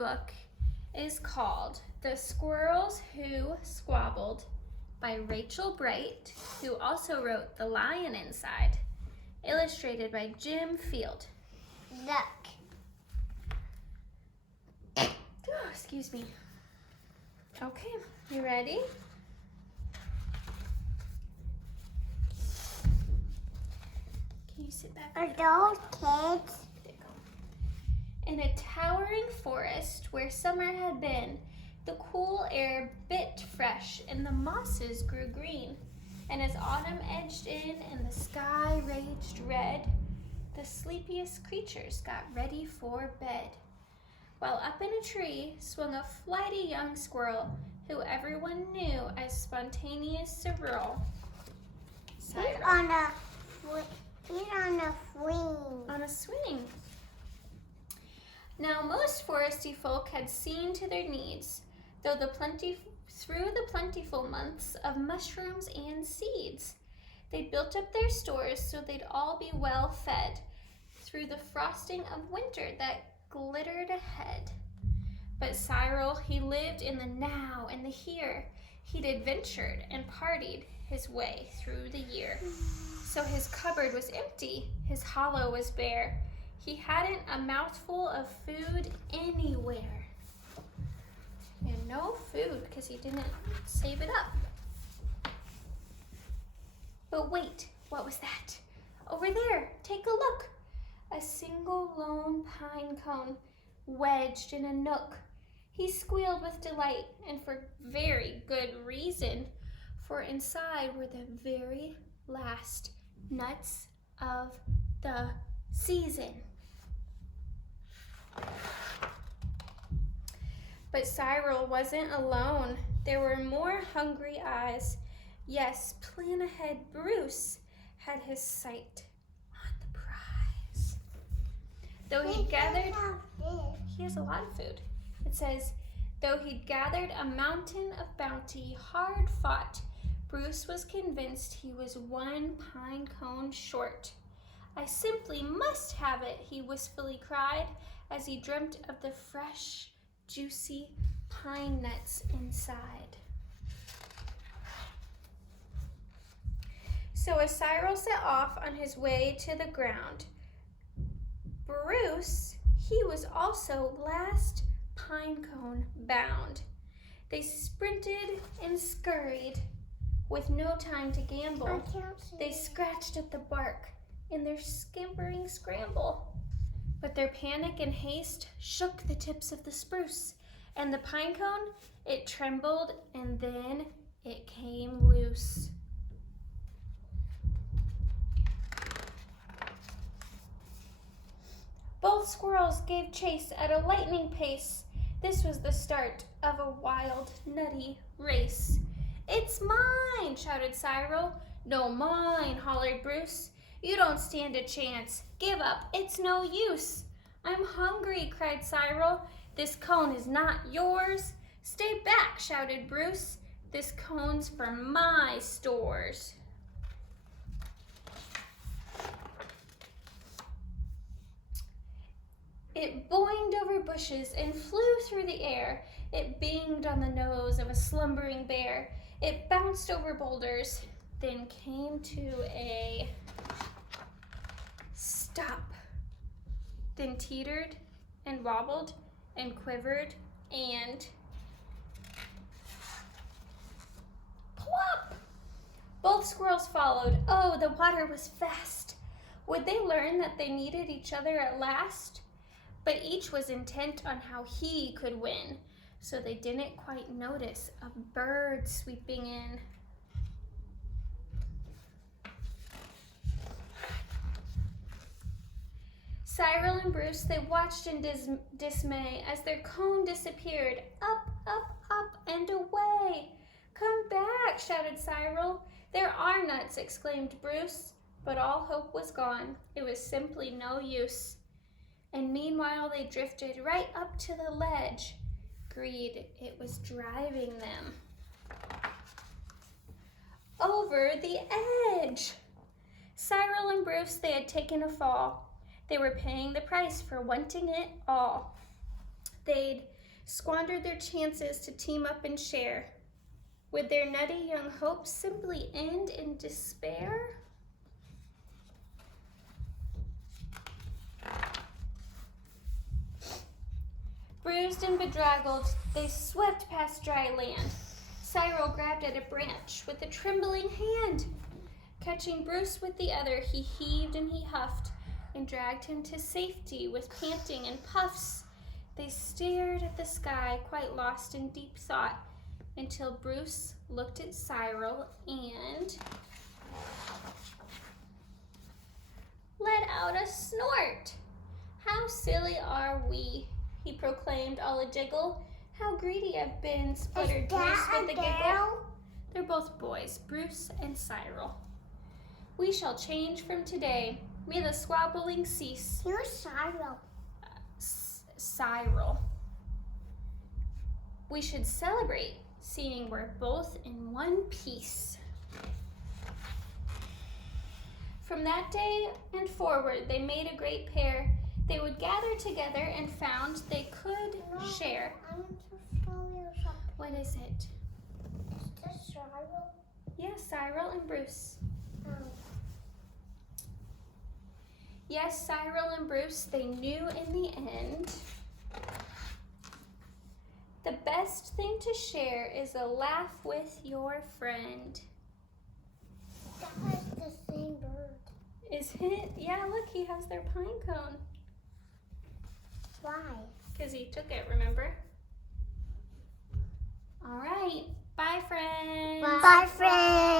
book is called The Squirrels Who Squabbled by Rachel Bright, who also wrote The Lion Inside, illustrated by Jim Field. Look. Oh, excuse me. Okay, you ready? Can you sit back? Adult kids. There you go. In a towering forest where summer had been, the cool air bit fresh and the mosses grew green. And as autumn edged in and the sky raged red, the sleepiest creatures got ready for bed. While up in a tree swung a flighty young squirrel who everyone knew as Spontaneous Cyril. He's on a swing. On a swing. Now most foresty folk had seen to their needs, through the plentiful months of mushrooms and seeds. They built up their stores so they'd all be well fed through the frosting of winter that glittered ahead. But Cyril, he lived in the now and the here. He'd adventured and partied his way through the year. So his cupboard was empty, his hollow was bare. He hadn't a mouthful of food anywhere. And no food because he didn't save it up. But wait, what was that? Over there, take a look. A single lone pine cone wedged in a nook. He squealed with delight, and for very good reason, for inside were the very last nuts of the season. But Cyril wasn't alone. There were more hungry eyes. Yes, plan ahead Bruce had his sight on the prize. Though he'd gathered, he has a lot of food. It says, though he'd gathered a mountain of bounty, hard fought, Bruce was convinced he was one pine cone short. I simply must have it, he wistfully cried, as he dreamt of the fresh, juicy pine nuts inside. So as Cyril set off on his way to the ground, Bruce, he was also last pine cone bound. They sprinted and scurried with no time to gamble. They scratched at the bark in their skimpering scramble. But their panic and haste shook the tips of the spruce, and the pine cone, it trembled, and then it came loose. Both squirrels gave chase at a lightning pace. This was the start of a wild, nutty race. It's mine, shouted Cyril. No, mine, hollered Bruce. You don't stand a chance. Give up, it's no use. I'm hungry, cried Cyril. This cone is not yours. Stay back, shouted Bruce. This cone's for my stores. It boinged over bushes and flew through the air. It binged on the nose of a slumbering bear. It bounced over boulders, then came to a stop. Then teetered and wobbled and quivered and plop! Both squirrels followed. Oh, the water was fast. Would they learn that they needed each other at last? But each was intent on how he could win, so they didn't quite notice a bird sweeping in. Cyril and Bruce, they watched in dismay as their cone disappeared. Up, up, up, and away. Come back, shouted Cyril. There are nuts, exclaimed Bruce. But all hope was gone. It was simply no use. And meanwhile they drifted right up to the ledge. Greed, it was driving them over the edge. Cyril and Bruce, they had taken a fall. They were paying the price for wanting it all. they'd squandered their chances to team up and share. Would their nutty young hopes simply end in despair? Bruised and bedraggled, they swept past dry land. Cyril grabbed at a branch with a trembling hand. Catching Bruce with the other, he heaved and he huffed and dragged him to safety with panting and puffs. They stared at the sky, quite lost in deep thought, until Bruce looked at Cyril and let out a snort. "How silly are we?" he proclaimed, all a jiggle. "How greedy I've been," spluttered Bruce with a giggle. They're both boys, Bruce and Cyril. "We shall change from today. May the squabbling cease." Who's Cyril? Cyril. "We should celebrate, seeing we're both in one piece." From that day and forward, they made a great pair. They would gather together and found they could share. I want to show you something. What is it? Is this Cyril? Yes, Cyril and Bruce. Oh. Yes, Cyril and Bruce, they knew in the end the best thing to share is a laugh with your friend. That is the same bird. Is it? Yeah, look, he has their pine cone. Why? Because he took it, remember? All right. Bye, friends. Bye, friends.